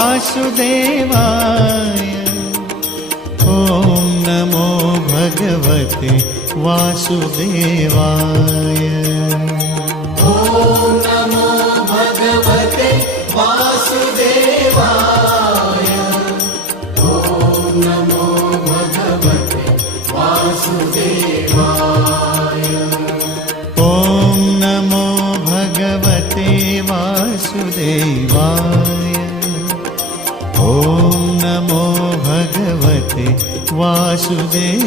वासुदेवाय। ॐ नमो भगवते वासुदेवाय। ॐ नमो भगवते वासुदेवाय। ॐ नमो भगवते वासुदेवाय। ॐ नमो भगवते वासुदेवाय। ॐ नमो भगवते वासुदेवाय।